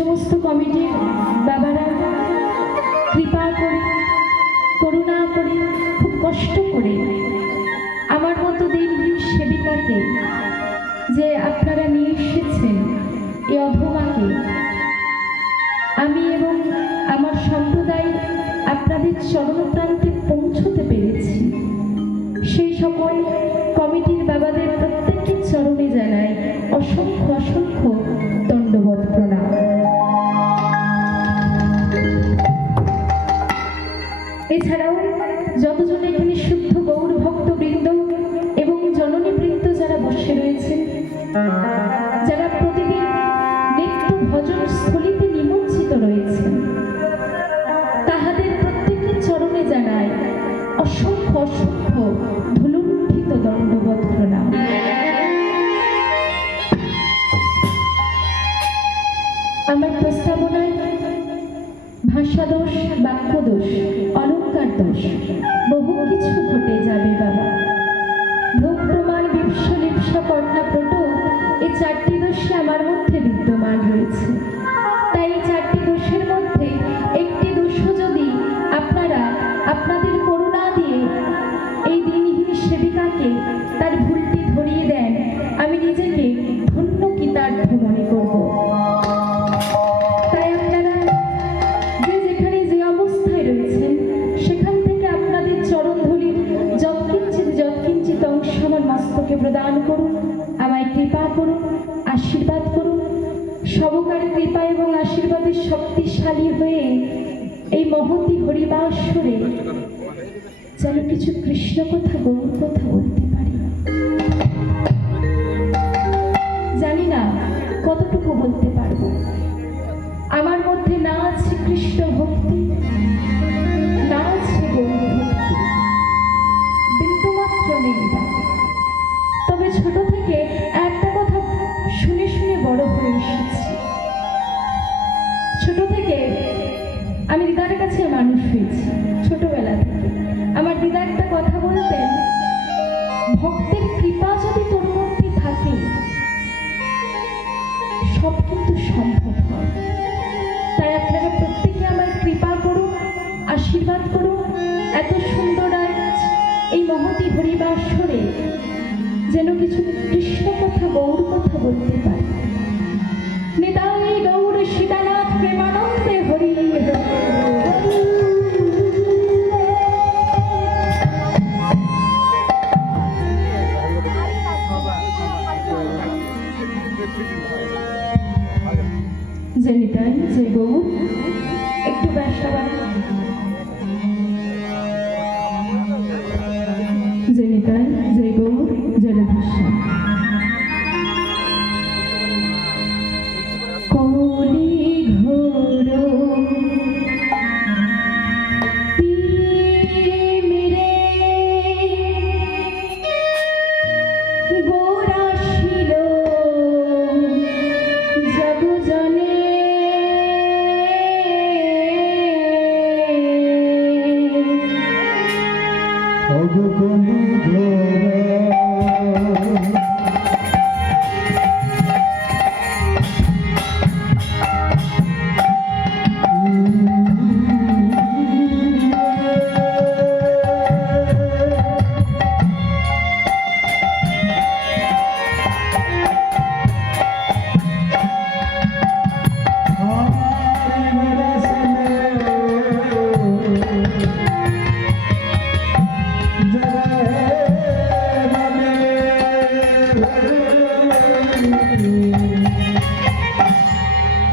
সমস্ত কমিটির বাবারা কৃপা করে, করুণা করে, খুব কষ্ট করে আমার মতো দিনহীন সেবিকাকে যে আপনারা নিয়ে এসেছেন, এই অধমাকে আমি এবং আমার সম্প্রদায় আপনাদের চরণপ্রান্তে পৌঁছতে পেরেছি। সেই সকল কমিটির বাবাদের প্রত্যেকের চরণে জানাই অসংখ্য অসংখ্য দণ্ডবত প্রণাম। এছাড়াও যতজন এখানে শুদ্ধ গৌর ভক্তবৃন্দ এবং জননী বৃন্দ যারা বসে রয়েছেন, যারা প্রতিদিন নিত্য ভজন স্থলিতে নিমজ্জিত রয়েছেন, তাহাদের প্রত্যেকের চরণে জানায় অসংখ্য অসংখ্য ধুলুণ্ঠিত দণ্ডবত প্রণাম। আমার প্রস্তাবনায় ভাষাদোষ, বাক্যদোষ, অলঙ্কার দোষ বহু কিছু ঘটে যাবে বাবা। ভোগ প্রমাণ, বিপস, লিপ্সা, কর্ণা, প্রট এই চারটি দোষই আমার মধ্যে বিদ্যমান রয়েছে। তাই এই চারটি দোষের মধ্যে একটি দোষও যদি আপনারা আপনাদের করুণা দিয়ে এই দিনহীন সেবিকাকে তার ভুলটি ধরিয়ে দেন, আমি নিজেকে ধন্য কৃতার্থ মনে করব। তাই আপনারা যে যেখানে যে অবস্থায় রয়েছেন সেখান থেকে আপনাদের চরণ ধরি যৎকিঞ্চিত অংশ আমার মস্তকে প্রদান করুন, আমায় কৃপা করুন, আশীর্বাদ করুন। সবকার কৃপা এবং আশীর্বাদের শক্তিশালী হয়ে এই মহতী হরিবাসরে যেন কিছু কৃষ্ণ কথা, গৌর কথা বলতে পারি। জানি না কতটুকু বলতে পারবো। আমার মধ্যে না আছে কৃষ্ণ ভক্তি, না আছে গৌর ভক্তি, বিন্দুমাত্র নেই। তবে ছোট থেকে একটা কথা শুনে শুনে বড় হয়ে এসেছি। ছোট থেকে আমি দিদার কাছে মানুষ হয়েছি। ছোটবেলা থেকে আমার দিদা একটা কথা বলতেন, ভক্তের কৃপা যদি তোর মধ্যে থাকে সব কিন্তু সম্ভব হয়। তাই আপনারা প্রত্যেকে আমার কৃপা করুন, আশীর্বাদ করুন। এত সুন্দর এই মহতী হরিবাসরে যেন কিছু কৃষ্ণ কথা, গৌর কথা বলতে পারি। নিতাই গৌর সীতানাথ প্রেমানন্দে হরি যে নিতাই যে গৌর। একটু ব্যবসা যে নিতাই যে গৌর জলধস্যা। কলি ঘোর তিমিরে গৌরাশিল জগজনে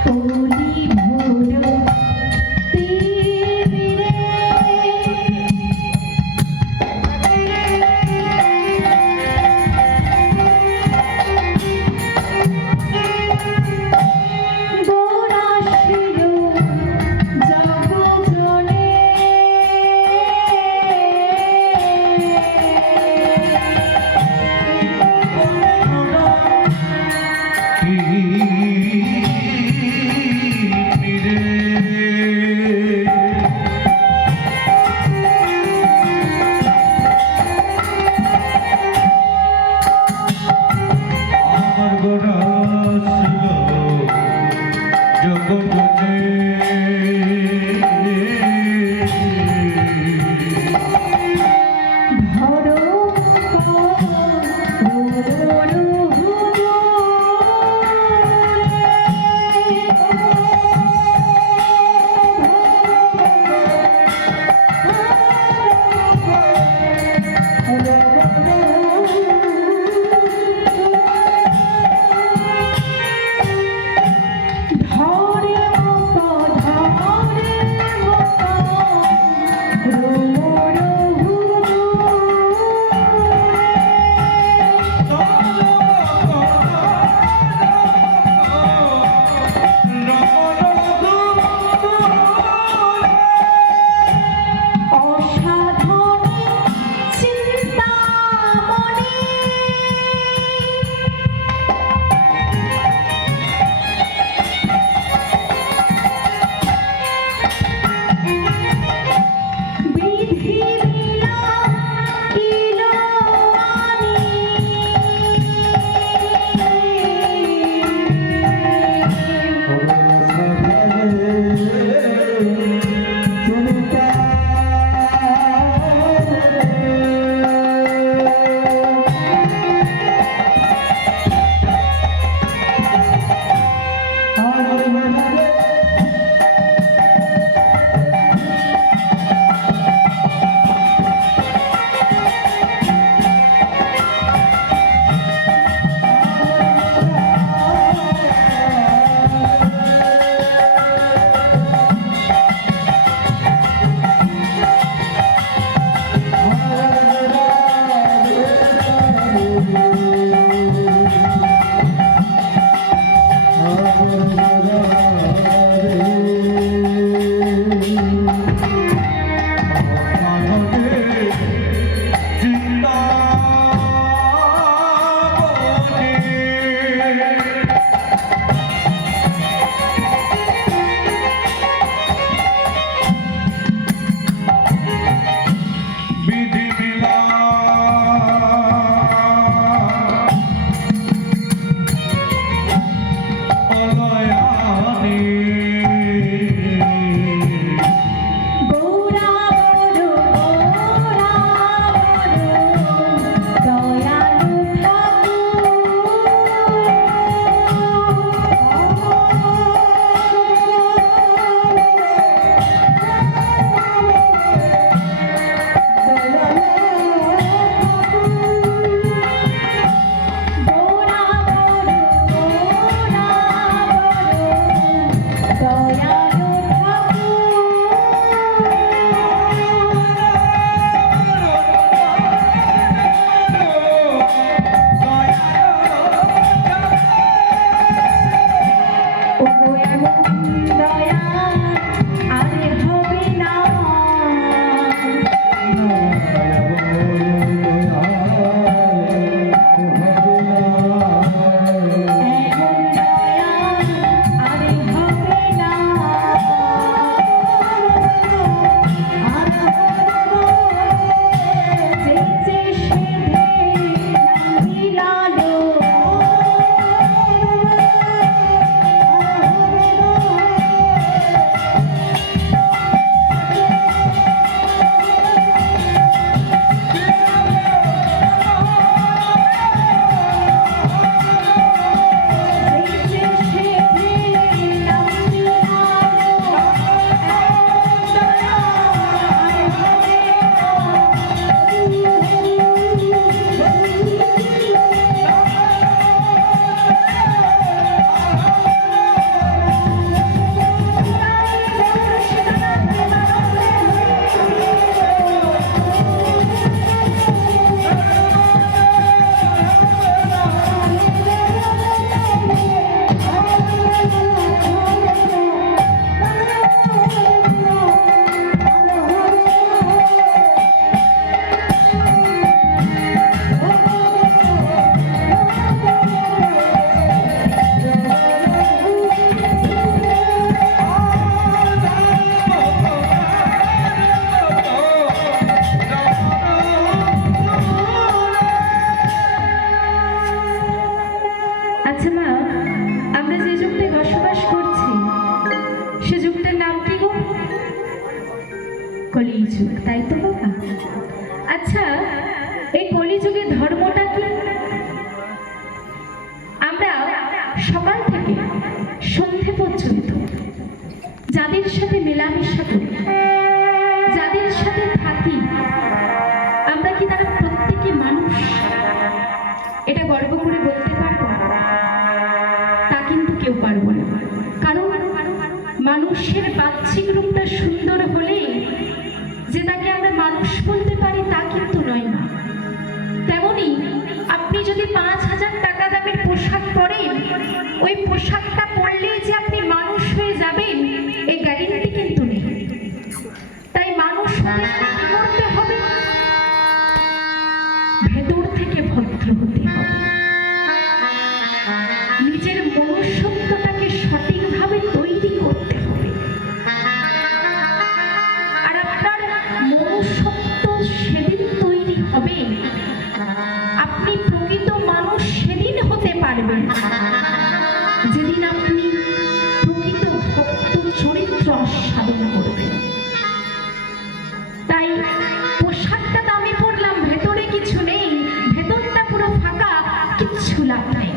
কলি ঘোর আচ্ছা মা, আমরা যে যুগটায় বসবাস করছি সে যুগটার নাম কি গো? কলিযুগ, তাই তো বাবা? আচ্ছা, এই কলিযুগে ধর্মটা কি? আমরা সকাল থেকে সন্ধে পর্যন্ত যাদের সাথে মেলামেশা করি, যাদের সাথে থাকি, আমরা কি তারা প্রত্যেকে মানুষ? এটা গর্ব করে বলতে পারবো? তা কিন্তু কেউ পারবো না। কারণ মানুষের বাহ্যিক রূপটা সুন্দর হলে যে তাকে আমরা মানুষ বলতে পারি তা কিন্তু নয় না। তেমনি আপনি যদি 5,000 টাকা দামের পোশাক পরেন, ওই পোশাকটা পরলে যে আপনি মানুষ হয়ে যাবেন এই গ্যারেন্টি কিন্তু নেই। তাই মানুষ হতে কি করতে হবে? ভেতর থেকে ভদ্র হতে হবে। নিজের মনুষ্যত্বটাকে সঠিকভাবে তৈরি করতে হবে। আর আপনার মনুষ্যত্ব সেদিন তৈরি হবে, আপনি প্রকৃত মানুষ সেদিন হতে পারবেন যেদিন আপনি প্রকৃত ভক্ত চরিত্র আস্বাদন করবেন। তাই পোশাকটা দামি পরলাম, ভেতরে কিছু নেই, ভেতরটা পুরো ফাঁকা, কিচ্ছু লাভ নেই।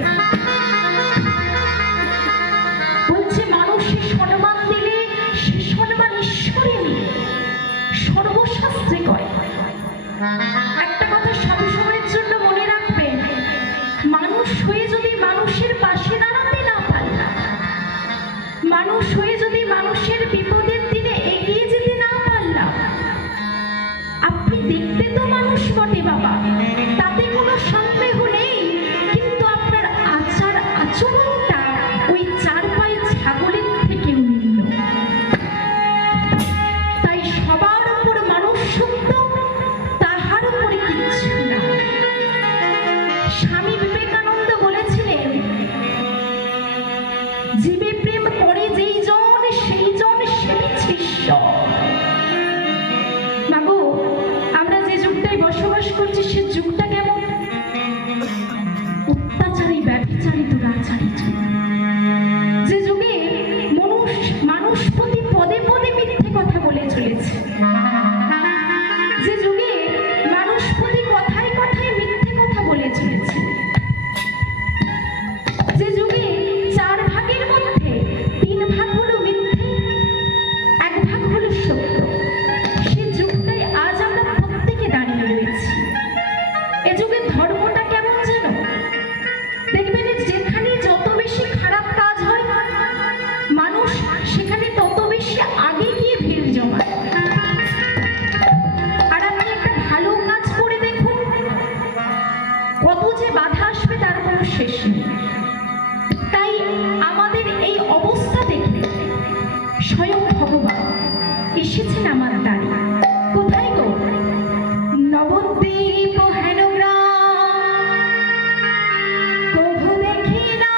বলছে মানুষের সম্মান দিলে সে সম্মান ঈশ্বরে নেই, সর্বশাস্ত্রে কয়। একটা কথা সবসময়ের জন্য মনে রাখবেন, মানুষ হয়ে যদি মানুষের পাশে দাঁড়াতে না পারলাম, মানুষ হয়ে যদি মানুষের বিপদের দিনে এগিয়ে যেতে না পারলাম, আপনি দেখতে তো মানুষ বটে বাবা, তাতে কোনো সন্দেহ নেই, কিন্তু আপনার আচার আচরণটা ওই 4 পায়ে ছাগলের থেকেও নিম্ন। তাই সবার উপর মানুষ সত্য, তাহার উপরে কিচ্ছু না। স্বামী বিবেকানন্দ বলেছিলেন, জীবে প্রেম করে যেই জন সেই জন সেবিছে ঈশ্বর। মাগো, আমরা যে যুগটায় বসবাস করছি সে যুগটা কেমন? অত্যাচারী, ব্যভিচারী, দুরাচারী যুগ। যে যুগে মানুষ প্রতি পদে পদে মিথ্যে কথা বলে চলেছে, যে যুগে মানুষ প্রতি কথায় কথায় মিথ্যে কথা বলে চলেছে, যে যুগে 4 ভাগের মধ্যে 3 ভাগ হলো মিথ্যে, 1 ভাগ হলো সত্য, সে যুগটায় আজ আমরা প্রত্যেকে দাঁড়িয়ে রয়েছি। এ যুগে ধর্মটা কেমন যেন? দেখবেন যেখানে যত বেশি খারাপ কাজ হয় মানুষ সেখানে তত বেশি আগে গিয়ে ভিড় জমায়। আর আপনি একটা ভালো কাজ করে দেখুন, কত যে বাধা আসবে তার কোনো শেষ নেই। তাই আমাদের এই অবস্থা দেখে স্বয়ং ভগবান এসেছেন আমার দ্বারে। কোথায় গো? নবদ্বীপ হেন গ্রাম কভু দেখি নাই,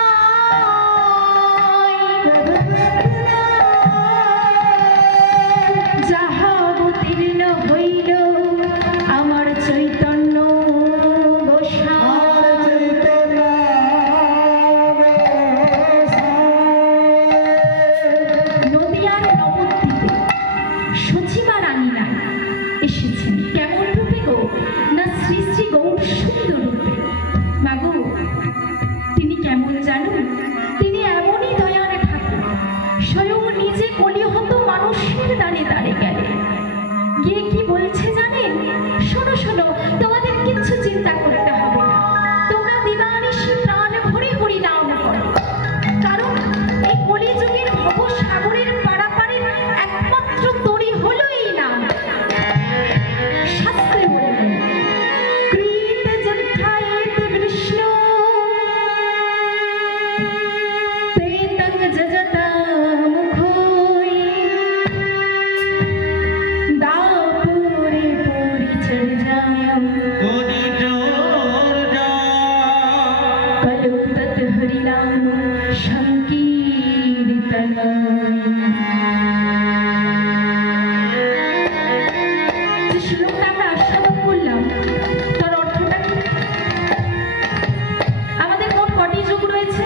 যাহা অবতীর্ণ হইল আমার চৈতন্য গোসাই। নদিয়ার নবদ্বীপে সচিবা রানী নাই এসেছেন। কেমন রূপে গো? না শ্রী শ্রী গৌর সুন্দর রূপে। মাগো, তিনি কেমন জানো? তিনি এমনই দয়ার ঠাকুর, স্বয়ং নিজে কলিহত মানুষের দ্বারে দ্বারে গেলেন। গিয়ে কি বলছে জানেন? শোনো শোনো, তোমাদের কিচ্ছু চিন্তা করতে হবে না, তোমরা দিবানিশি প্রাণ ভরে হরি নাম করো। কারণ এই কলিযুগের ভবসাগরের পারাপারের একমাত্র তরি হলো এই নাম। শাস্ত্রে বললেন, কৃত যথায়েত বিষ্ণু তেতং যজতা মুখোই, দাপুরে পরিচর্যায়ম কলো তৎ হরিনাম সংকীর্তনায়। যে শ্লোকটা আমরা আস্বাদন করলাম তার অর্থটা কি? আমাদের মোট কটি যুগ রয়েছে?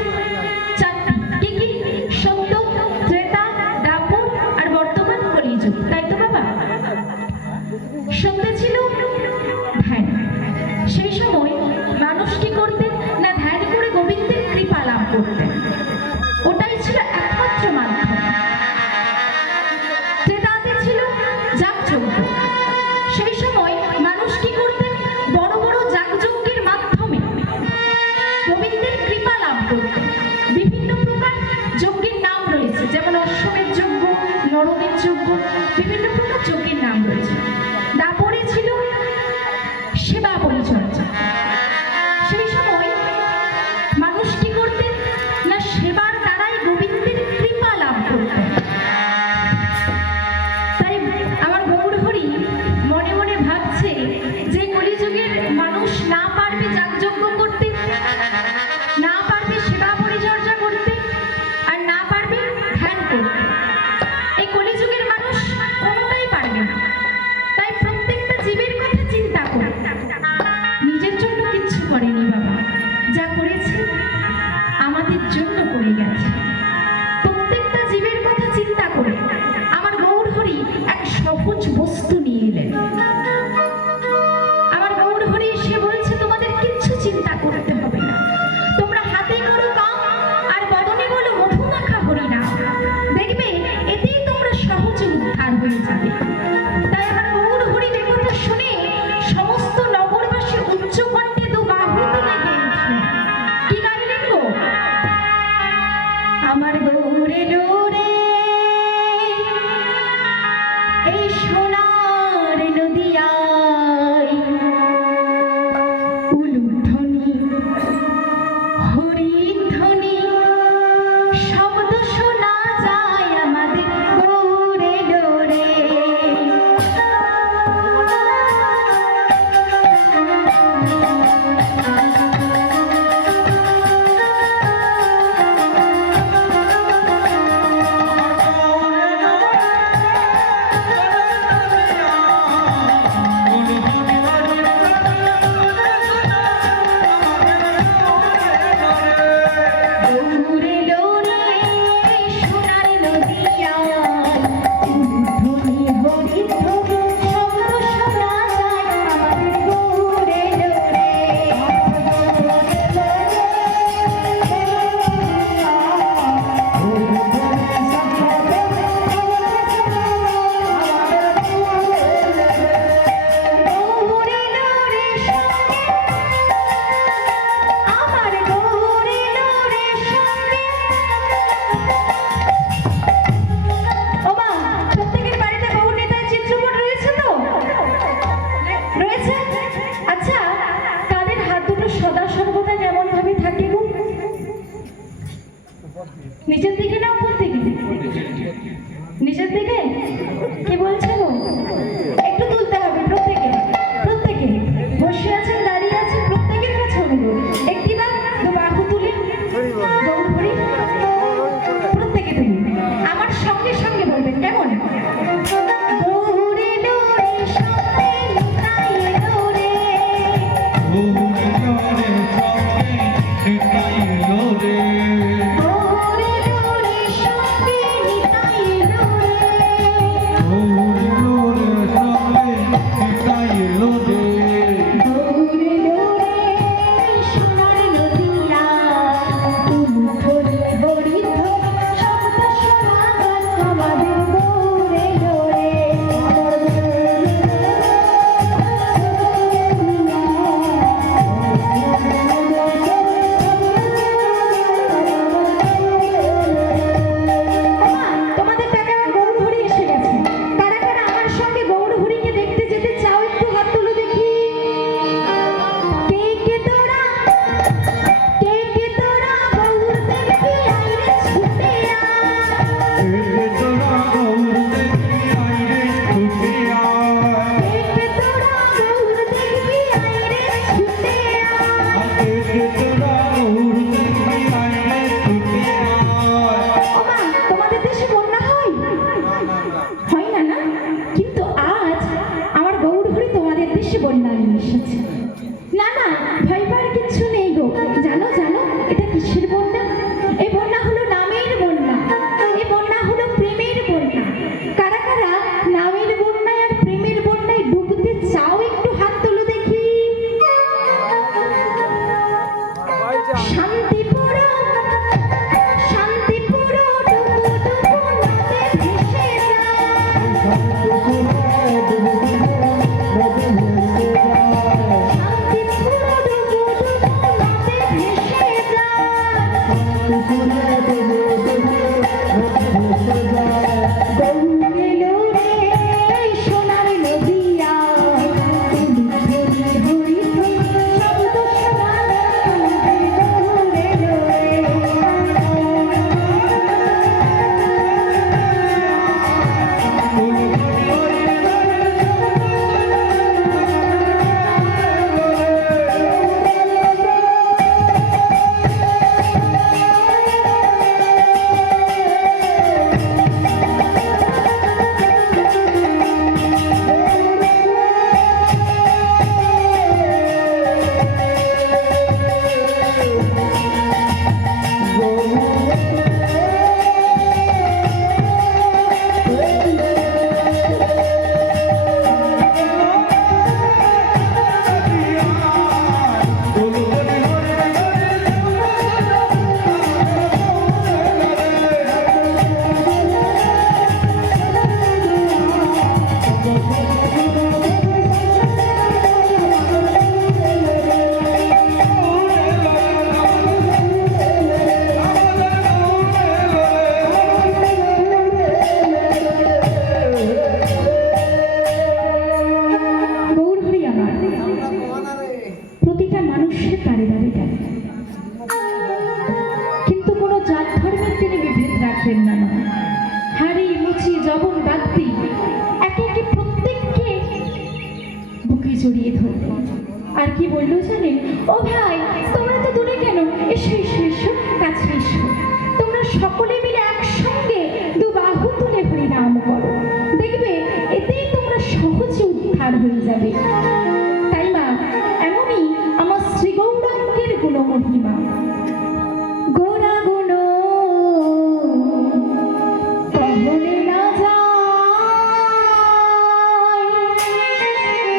করতেন। ওটাই ছিল একমাত্র মাধ্যম। ত্রেতাতে ছিল যাগযজ্ঞ। সেই সময় মানুষ কি করতেন? বড় বড় যাগযজ্ঞের মাধ্যমে গোবিন্দের কৃপা লাভ করতেন। বিভিন্ন প্রকার যজ্ঞের নাম রয়েছে, যেমন অশ্বমেধ যজ্ঞ, নরমেধ যজ্ঞ, বিভিন্ন প্রকার যজ্ঞের নাম রয়েছে। তারপরে ছিল সেবা পরিচর্যা। সেই সময় মানুষ কি করতেন? না সেবার দ্বারাই গোবিন্দের কৃপা লাভ করতেন। তাই আমার গৌরহরি মনে মনে ভাবছে যে কলিযুগের মানুষ না পারবে যাগযজ্ঞ করতে, না পারবে সেবা পরিচর্যা করতে, আর না পারবে ধ্যান করতে। এই কলিযুগের মানুষ কোনোটাই পারবে না। তাই প্রত্যেকটা জীবের কথা চিন্তা করে নিজের জন্য কিচ্ছু করেনি বাবা, যা করেছে আমাদের জন্য করে গেছে। প্রত্যেকটা জীবের কথা চিন্তা করে আমার গৌরহরি এক সবুজ বস্তু নিয়ে এলেন। আমার গৌরহরি সে বলছে তোমাদের কিচ্ছু চিন্তা করতে হবে না, তোমরা হাতে করো কাম আর বদনে বলো মধুমাখা হরিনাম, দেখবে এতেই তোমরা সহজে উদ্ধার হয়ে যাবে। তাই আমার গৌরহরি এ কথা শুনে সমস্ত নগরবাসী উচ্চ কণ্ঠে দু বাহু তুলে গেয়ে উঠলেন। কি গাইলেন গো? আমার গৌরে ডোরে এই সোনার নদিয়ায় উলুধ্বনি হরিধ্বনি শব্দ শোনা যায় আমাদের গৌরে ডোরে। গৌরে ডোরে সোনার নদিয়ায় উলুধ্বনি হরিধ্বনি শব্দ শোনা যায় আমাদের গৌরে ডোরে। গৌরে ডোরে সঙ্গে আমার গৌরে ডোরে সঙ্গে। ওমা, প্রত্যেকের বাড়িতে গৌর নেতার চিত্রপট রয়েছে তো? রয়েছে? আচ্ছা, কাদের হাত দুটো সদা সর্বদা কেমন ভাবে থাকে গো? নিচের দিকে না উপর দিকে? নিচের দিকে? কি বলছে গো? একটু তুলতে হবে প্রত্যেকে। প্রত্যেকে বসে আছেন, দাঁড়িয়ে আছেন, প্রত্যেকের কাছে অনুরোধ একটিবার দু বাহু তুলে গৌরহরি প্রত্যেকে তুলুন। আমার সঙ্গে সঙ্গে বলবেন, কেমন? গৌরে ডোরে সঙ্গে নিতাই ডোরে, গৌরে ডোরে সঙ্গে নিতাই ডোরে। গৌরে ডোরে সোনার নদিয়া উলুধ্বনি হরিধ্বনি শব্দ শোনা যায় আমাদের গৌরে ডোরে। তোমাদের টাকা আমার গৌরহরি এসে গেছে। কারা কারা আমার সঙ্গে গৌরহরিকে দেখতে যেতে চাও একটু হাত তুলো দেখি। কে কে তোরা, কে কে তোরা গৌর দেখবি আইরে ছুটে আয়। কে কে তোরা গৌর দেখবি আইরে ছুটে আয়। ওমা, তোমাদের দেশে বন্যা হয়? হয় না না? কিন্তু আজ আমার গৌরহরি তোমাদের দেশে বন্যা নিয়ে এসেছে। না না, ভয় পাওয়ার কিচ্ছু নেই গো। জানো জানো এটা কিসের বন্যা? এই বন্যা হলো নামের বন্যা। এই বন্যা হলো প্রেমের বন্যা। কারা কারা নামের বন্যায় আর প্রেমের বন্যায় ডুবতে চাও একটু হাত তুলো দেখি। শান্তিপুর গৌরে লোরে সোনার নদিয়া তুমি হরি হরি শব্দ শোনালে গৌরে লোরে গৌর হরি আমার প্রতিটা মানুষের বাড়ি বাড়ি ডাকে, কিন্তু কোনো জাত ধর্মের তিনি বিভেদ রাখলেন না। হাড়ি মুচি জবন বাগদি একে একে প্রত্যেককে বুকে জড়িয়ে ধরলেন। আর কি বললো জানেন? ও ভাই, তোমরা তো দূরে কেন, এসো এসো এসো, কাছে এসো। তোমরা সকলে মিলে একসঙ্গে দুবাহু তুলে হরিনাম করো, দেখবে এতেই তোমরা সহজে উদ্ধার হয়ে যাবে। তাই মা, এমনই আমার শ্রী গৌরাঙ্গের গুণমহিমা। গোরা গুণ কহলে না যায়,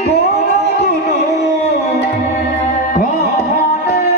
গোরা গুণ কহলে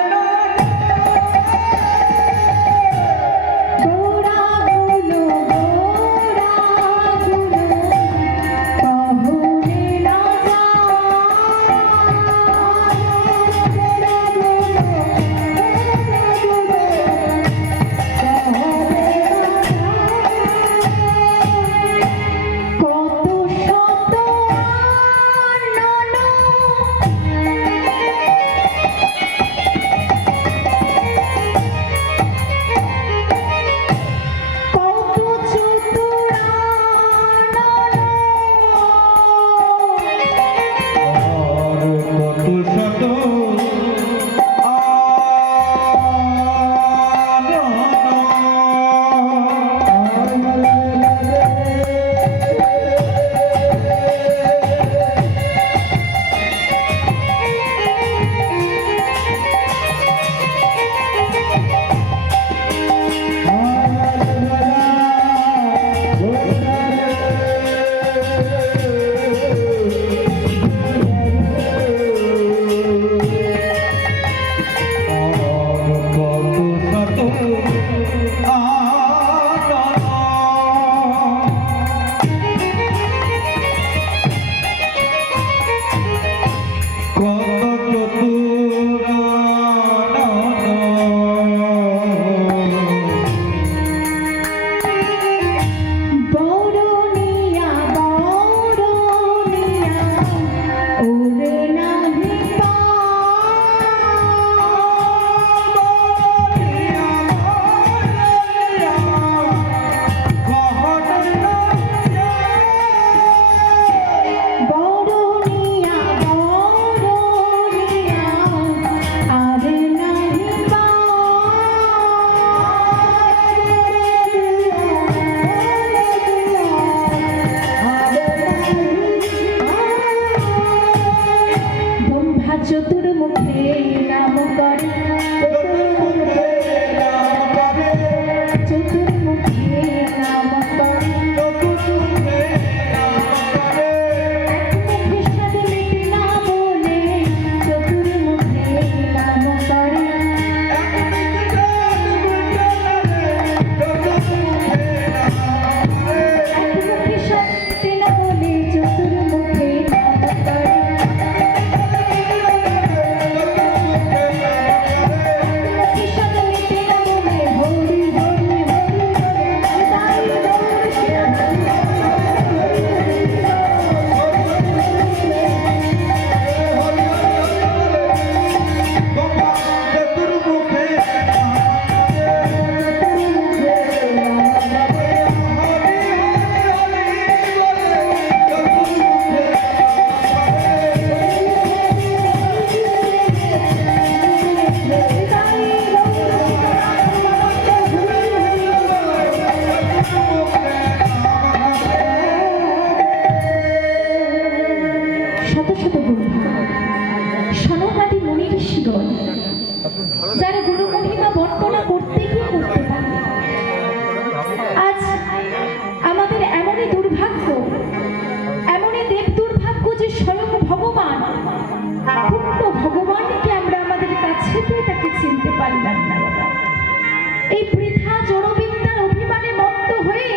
এই বৃথা জড়বিদ্যার অভিমানে মত্ত হয়ে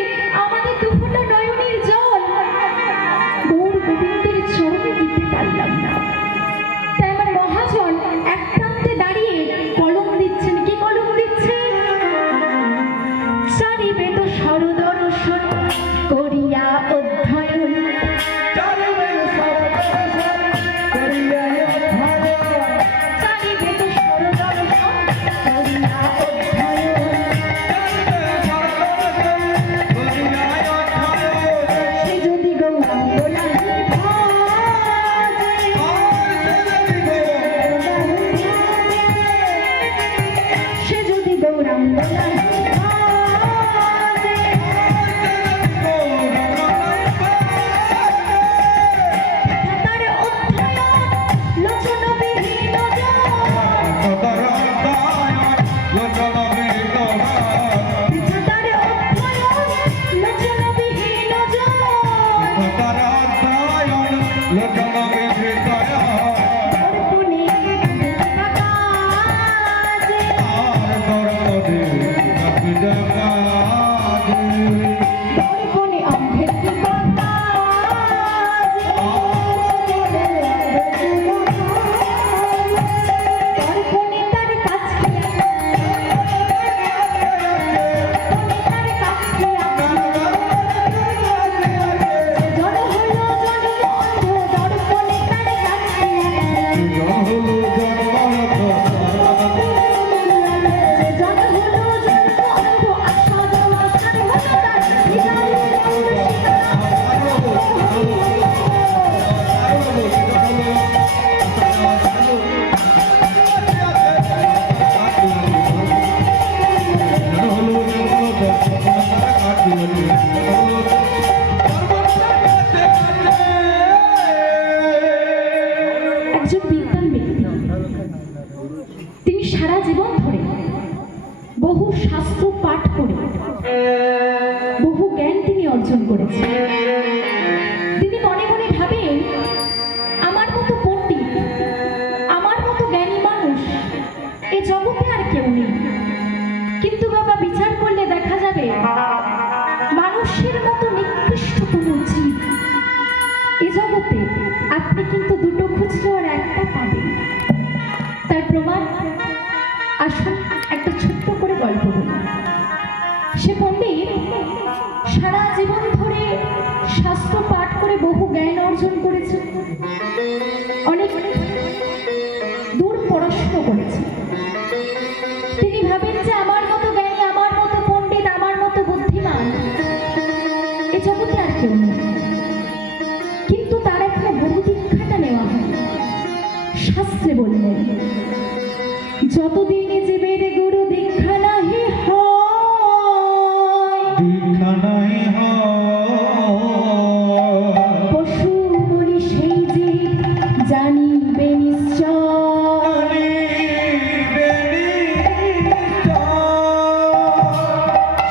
আমাদের দুফোঁটা নয়নের জল গৌর গোবিন্দের চরণে দিতে পারলাম না। তাই আমার মহাজন এক প্রান্তে দাঁড়িয়ে কলম দিচ্ছেন। কি কলম দিচ্ছেন? চারি বেদ সরদর্শন করিয়া অধ্যয়ন, চারি বেদ সরদর্শন করিয়া সে যদি গৌরাঙ্গ নাহি ভাজে, সে যদি গৌরাঙ্গ নাহি ভাজে, তার অধ্যয়ন লোচনবিহীন একজন বিদ্বান ব্যক্তি। তিনি সারা জীবন ধরে বহু শাস্ত্র পাঠ করে বহু জ্ঞান তিনি অর্জন করেছেন। তিনি মনে মনে ভাবেন, আমার মতো পণ্ডিত, আমার মতো জ্ঞানী মানুষ এ জগতে আর কেউ নেই। কিন্তু বাবা, বিচার করলে দেখা যাবে মানুষের মতো নিকৃষ্টতম জীব এ জগতে আপনি কিন্তু দুটো খুঁজলে আর একটা পাবেন। তার প্রমাণ আসুন একটা ছোট্ট করে গল্প বলি। সে পণ্ডিত সারা জীবন ধরে শাস্ত্র পাঠ করে বহু জ্ঞান অর্জন করেছে, অনেক দূর পড়াশোনা করেছে। তিনি ভাবেন যে আমার মতো জ্ঞানী, আমার মতো পণ্ডিত, আমার মতো বুদ্ধিমান এ জগতে আর কেউ নেই। কিন্তু তার এখনো গুরু দীক্ষাটা নেওয়া হয়। শাস্ত্রে বললেন, যতদিন জীবের গুরু দীক্ষা নাহি হয়, পশু বলি সেই জীব জানিবে নিশ্চয়।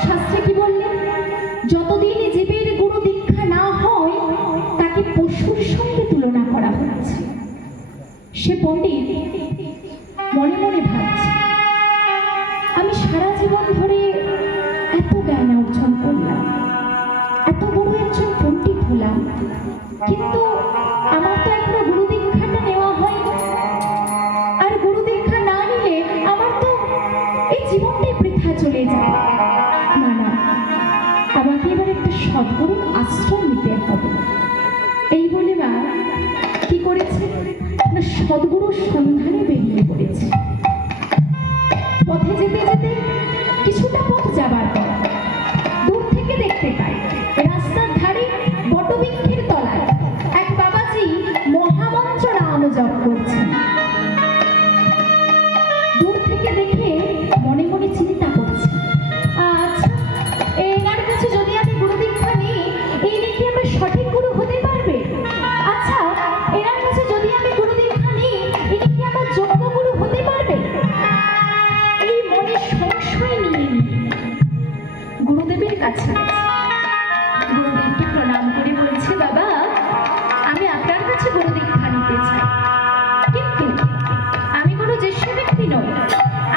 শাস্ত্রে কি বললেন? যতদিন জীবের গুরু দীক্ষা না হয় তাকে পশুর সঙ্গে তুলনা করা হচ্ছে। সে পণ্ডিত মনে মনে ভাবছে, আমি সারা জীবন ধরে এত জ্ঞান অর্জন করলাম, এত বড় একজন পণ্ডিত হলাম, কিন্তু আমার তো এখনো গুরু দীক্ষাটা নেওয়া হয়নি। আর গুরু দীক্ষা না নিলে আমার তো এই জীবনটাই বৃথা চলে যাবে। না না, আমাকে এবার একটা সদ্গুরুর আশ্রয় নিতে হবে। এই বলে মা কি করেছে না, সদ্গুরুর সন্ধানে বেরিয়ে পড়েছে। পথে যেতে যেতে কিছুটা পথ যাবার পর দূর থেকে দেখতে পাই রাস্তার ধারে বটবৃক্ষের তলায় এক বাবাজি মহামন্ত্র নাম জপ করছেন। দূর থেকে দেখে মনে মনে চিন্তা করছে, আচ্ছা এনার কাছে যদি আমি গুরু দীক্ষা নিই, ইনি কি আমার সঠিক গুরু হতে পারবে? আচ্ছা এনার কাছে যদি আমি গুরু দীক্ষা নিই, ইনি কি আমার যোগ্য গুরু হতে পারবে? এই মনে সংশয় নিয়ে গুরুদেবের কাছে গুরুদেবকে প্রণাম করে বলছে, বাবা আমি আপনার কাছে গুরু দীক্ষা নিতে চাই, কিন্তু আমি কোনো জ্যেষ্ঠ ব্যক্তি নই,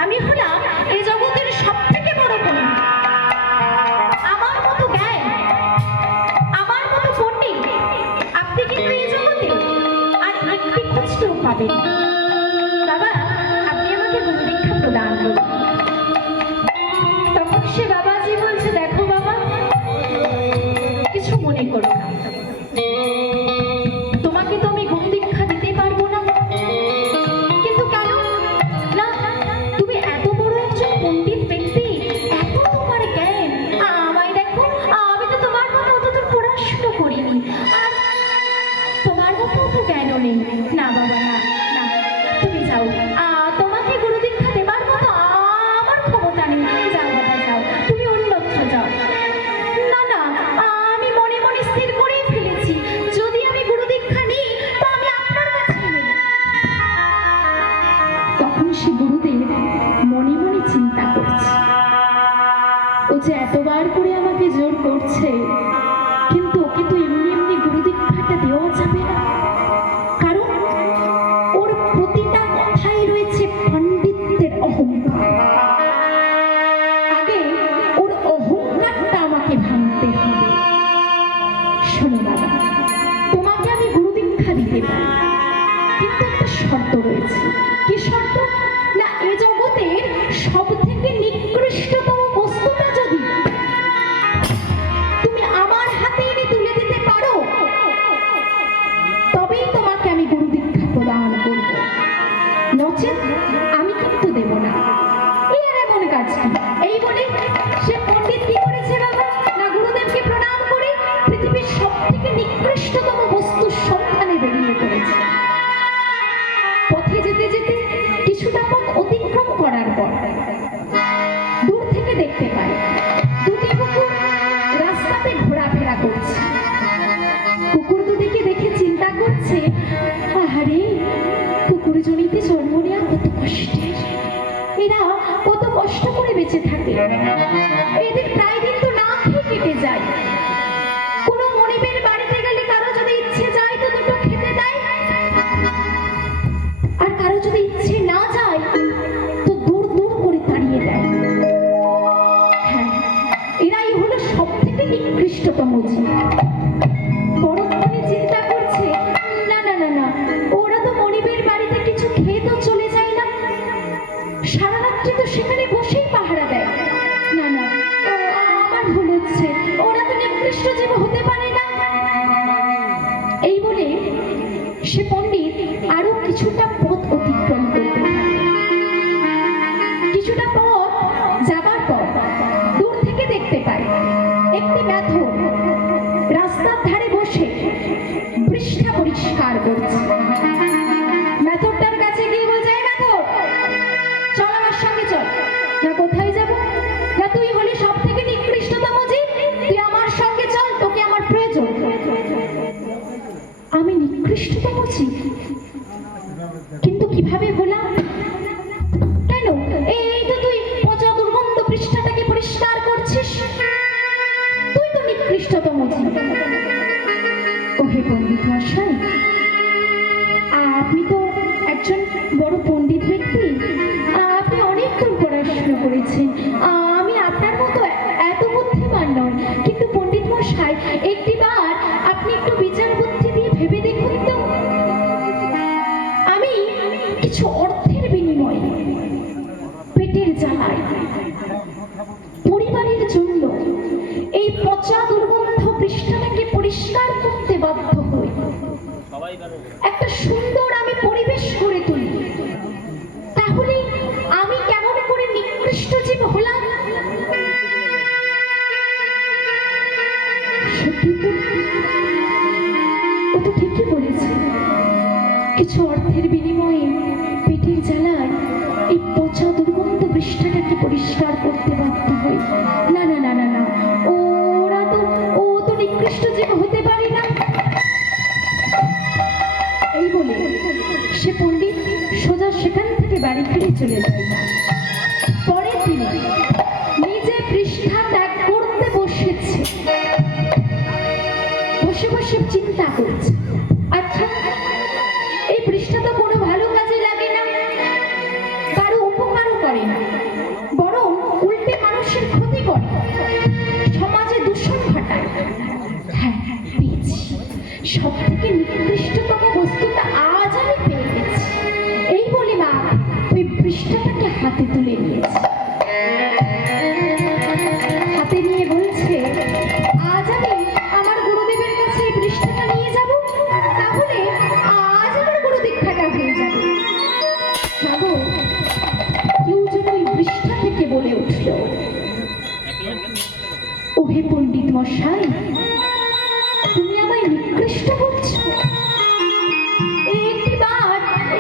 আমি হলাম এই জগতের সব থেকে যে এতবার করে আমাকে জোর করছে, কিন্তু ওকে তো এমনি এমনি গুরু দীক্ষাটা দেওয়া যাবে না, কারণ ওর প্রতিটা কথাই রয়েছে পণ্ডিতদের অহংকার। আগে ওর অহংকারটা আমাকে ভাঙতে হবে। শোনো বাবা, তোমাকে আমি গুরু দীক্ষা দিতে পারি, কিন্তু একটা শর্ত রয়েছে। কি শর্ত? না, এ জগতের সব থেকে নিকৃষ্টতম বস্তুটা যদি তুমি আমার হাতে এনে তুলে দিতে পারো, তবেই তোমাকে আমি গুরু দীক্ষা প্রদান করব, নচেত আমি কিন্তু দেব না। এর এমন কাজ কি? এই বলে সে পণ্ডিত কি করেছে বাবা? না, গুরুদেবকে প্রণাম করে পৃথিবীর সব থেকে নিকৃষ্টতম বস্তুর সন্ধানে বেরিয়ে পড়েছে। পথে যেতে যেতে কিছুটা পথ অতিক্রম করার পর দূর থেকে দেখতে পাই দুটি কুকুর রাস্তাতে ঘোরাফেরা করছে। কুকুর দুটিকে দেখে চিন্তা করছে, আহারে, কুকুর জনিতে জন্ম নেওয়া কত কষ্টের, এরা কত কষ্ট করে বেঁচে থাকে, এদের প্রায় দিন তো না খেয়ে কেটে যায়। কোনো মনিবের বাড়িতে গেলে কারো যদি ইচ্ছে যায় তো দুটো খেতে দেয়, আর কারো যদি ইচ্ছে না যায় তো দূর দূর করে তাড়িয়ে দেয়। হ্যাঁ, এরাই হলো সব থেকে নিকৃষ্টতম জীব। পরক্ষণে চিন্তা করছে, না না না না, ওরা তো মনিবের বাড়িতে কিছু খেয়ে তো চলে যায় না, সারা রাত্রি তো সেখানে বসেই পাহারা দেয়। না না, আমার ভুল হচ্ছে, ওরা তো নিকৃষ্ট জীব হতে পারে না। এই বলে সে পণ্ডিত আরো কিছুটা পথ অতিক্রম করতে থাকে। কিছুটা পথ যাবার পর দূর থেকে দেখতে পায় একটি মেথর রাস্তার ধারে বসে পৃষ্ঠা পরিষ্কার করছে। মেথরটার কাছে গিয়ে বলছে, মেথর, চল আমার সঙ্গে চল। না, কোথায় যাব? না, তুই হলি সব থেকে নিকৃষ্টতম জীব, তুই আমার সঙ্গে চল, তোকে আমার প্রয়োজন। আমি নিকৃষ্টতম জীব? কিন্তু কিভাবে হলাম? কেন? এই তো তুই পচা দুর্গন্ধ পৃষ্ঠাটাকে পরিষ্কার করছিস, তুই তো নিকৃষ্টতম জীব। ওহে পণ্ডিত মশাই, আপনি তো একজন বড় পণ্ডিত ব্যক্তি, আপনি অনেক দূর পড়াশোনা করেছেন, আমি আপনার মতো এত বুদ্ধিমান নয়, কিন্তু পণ্ডিত মশাই, একটিবার আপনি একটু বিচার বুদ্ধি দিয়ে ভেবে দেখুন তো, আমি কিছু অর্থের বিনিময়ে পেটের জ্বালায় পরিবারের জন্য এই পচা দুর্গন্ধ পৃষ্ঠাটাকে পরিষ্কার করতে বাধ্য হই, একটা সুন্দর আমি পরিবেশ করে তুলি, তাহলে আমি কেমন করে নিকৃষ্ট জীব হলাম? সত্যি তো, ও তো ঠিকই বলেছে, কিছু অর্থের বিনিময়ে পেটের জ্বালায় এই পচা দুর্গন্ধ পৃষ্ঠাটাকে পরিষ্কার করতে বাধ্য হই। না না না না না, ও তো নিকৃষ্ট জীব হতে পারে না। এই বলে সে পণ্ডিত সোজা সেখান থেকে বাড়ি ফিরে চলে যায়। পরের দিনে নিজে পৃষ্ঠা ত্যাগ করতে বসেছে, বসে বসে চিন্তা করছে, আচ্ছা, এই পৃষ্ঠা তো কোনো ভালো কাজে লাগে না, কারো উপকারও করে না, বরং উল্টে মানুষের ক্ষতি করে, সমাজে দূষণ ঘটায়। হ্যাঁ, পেয়েছি, সব থেকে নিকৃষ্টতম বস্তুটা আজ আমি পেয়ে গেছি। এই বলে মা ওই পৃষ্ঠাটাকে হাতে তুলে নিয়েছে, হাতে নিয়ে বলছে, আজ আমি আমার গুরুদেবের কাছে এই পৃষ্ঠাটা নিয়ে যাব, তাহলে আজ আমার গুরু দীক্ষাটা হয়ে যাবে। বাবু, কেউ যেন ওই পৃষ্ঠা থেকে বলে উঠল, ওহে পণ্ডিত মশাই, তুমি আমায় নিকৃষ্ট করছো?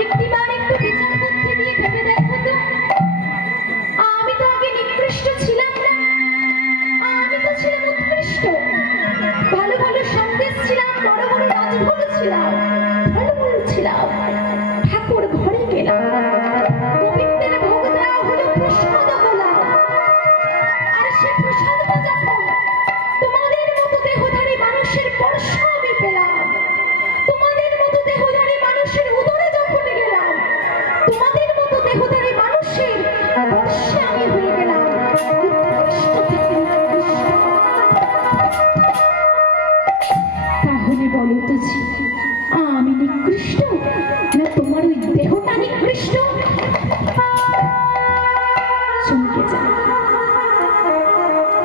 একটিবার একটু বিচার বুদ্ধি দিয়ে ভেবে দেখো তো, আমি তো আগে নিকৃষ্ট ছিলাম না, আমি তো ছিলাম উৎকৃষ্ট, ভালো ভালো সন্দেশ ছিলাম, বড় বড় রাজভোগ ছিলাম, ফলমূল ছিলাম, ঠাকুর ঘরে গেলাম, গোবিন্দের ভোগ দেওয়া হলো প্রসাদ হলাম, আর সে প্রসাদ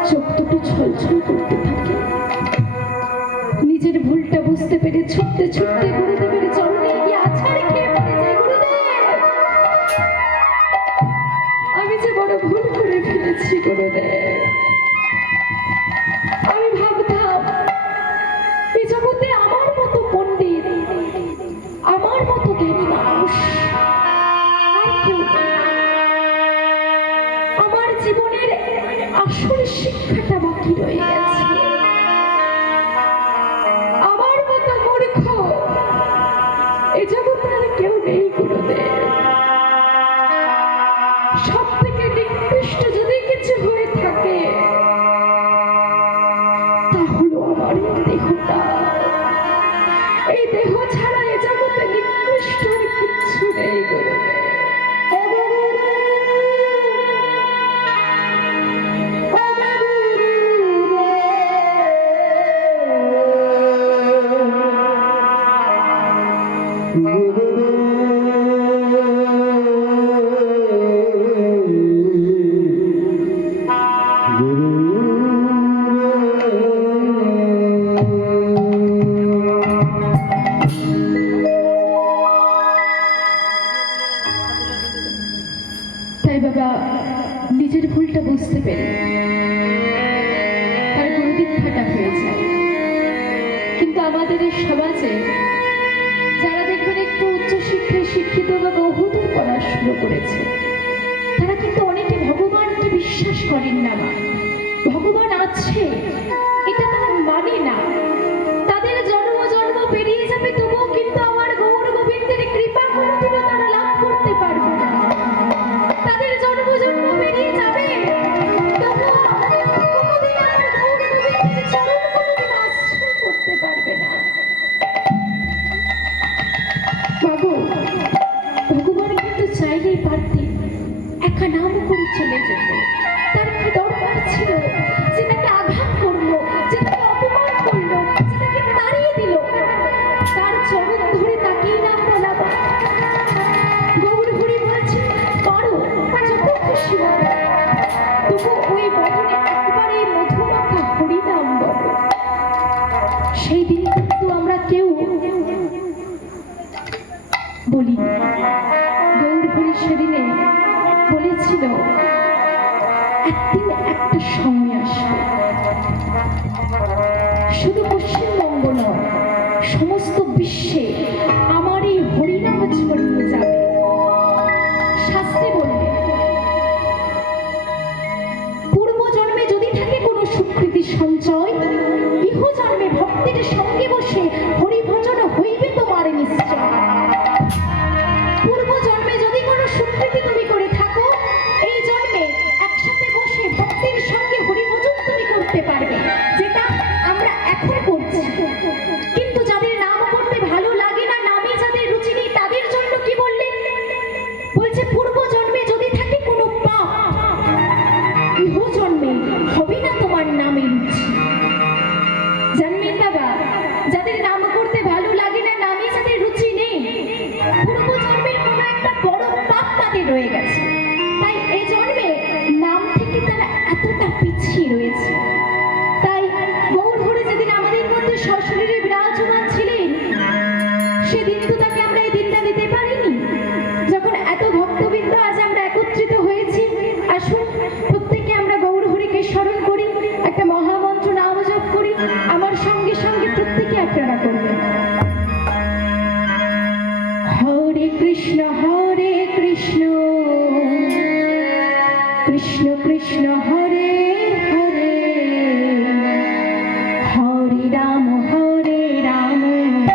চোখ দুটো ছলছল করতে থাকে। নিজের ভুলটা বুঝতে পেরে ছুটতে ছুটতে গুরুদেবের চরণে গিয়ে আছাড় খেয়ে পড়ে যায়। গুরুদেব, আমি যে বড় ভুল করে ফেলেছি গুরুদেব। আমি ভাবতাম এই জগতে আমার মতো পণ্ডিত, আমার মতো জ্ঞানী মানুষ আর কেউ নেই। আমার জীবনের আসল শিক্ষাটা বাকি রয়ে গেছে। আমার মতো মূর্খ এ জগতে আর কেউ নেই গুরুদেব। সব থেকে নিকৃষ্ট যদি কিছু হয়ে থাকে তা হলো আমার এই দেহটা। এই দেহ ছাড়া এ জগতে নিকৃষ্ট আর কিচ্ছু নেই গুরুদেব। তাই বাবা নিজের ভুলটা বুঝতে পেরে তার কোনো দীক্ষাটা হয়ে যায়। কিন্তু আমাদের এই সমাজে যারা দেখবেন একটু উচ্চশিক্ষায় শিক্ষিত বা বহুদূর পড়া শুরু করেছে, তারা কিন্তু অনেকে ভগবানকে বিশ্বাস করেন না। ভগবান আছে এটা তারা মানে না। তাদের জন্ম জন্ম পেরিয়ে যাবে, তবুও কিন্তু আমার গৌর গোবিন্দের কৃপা কোনোদিনও তারা লাভ করতে পারবে না। তাদের জন্ম জন্ম পেরিয়ে যাবে, তবুও কোনোদিন আমার গৌর গোবিন্দের চরণ কোনোদিন আশ্রয় করতে পারবে না। মাগো, ভগবান কিন্তু চাইলেই পারতেন একা নাম করে চলে যেতে। তার কি দরকার ছিল যে তাকে আঘাত করলো, যে তাকে অপমান করলো, যে তাকে তাড়িয়ে দিল? তার চরণ ধরে তাকেই নাম বলা। গৌর হরি বলেছে পারো, যত খুশি হবে, তবু ওই বদনে একবার এই মধুমাখা হরি নাম বলো। সেই দিন কিন্তু আমরা কেউ বলি। গৌর হরি সেদিনে বলেছিল একদিন একটা সময় আসবে, শুধু পশ্চিমবঙ্গ নয়, সমস্ত বিশ্বে আমার এই হরিনাম ছড়িয়ে যাবে। শাস্ত্রে বলবে পূর্ব জন্মে যদি থাকে কোনো সুকৃতি সঞ্চয়, ইহ জন্মে ভক্তির সঙ্গে বসে হরিভজন হইবে তোমার নিশ্চয়। পূর্ব জন্মে যদি কোনো সুকৃতি তুমি করে থাকো, এই জন্মে একসাথে বসে ভক্তির সঙ্গে হরিভজন তুমি করতে পারবে, যেটা আমরা এখন করছি। কিন্তু যাদের নাম করতে ভালো লাগে না, নামে যাদের রুচি নেই, তাদের জন্য কি বললেন? বলছে পূর্ব জন্মে যদি থাকে কোনো পাপ, ইহ জন্মে হবে না তোমার নামে রুচি। জানবেন বাবা, যাদের নাম করতে ভালো লাগে না, নামে যাদের রুচি নেই, পূর্ব জন্মের কোনো একটা বড় পাপ তাদের রয়ে গেছে। তাই এই জন্মে নাম থেকে তারা এতটা পিছিয়ে রয়েছে। তাই গৌর হরি যেদিন আমাদের মধ্যে সশরীরে বিরাজমান ছিলেন, সেদিন তো তাকে আমরা এই দিনটা দিতে পারিনি। যখন এত ভক্তবৃন্দ আজ আমরা একত্রিত হয়েছি, আসুন প্রত্যেকে আমরা গৌর হরিকে স্মরণ করি, একটা মহামন্ত্র নাম জপ করি। আমার সঙ্গে সঙ্গে প্রত্যেকে আপনারা করবেন। হরে কৃষ্ণ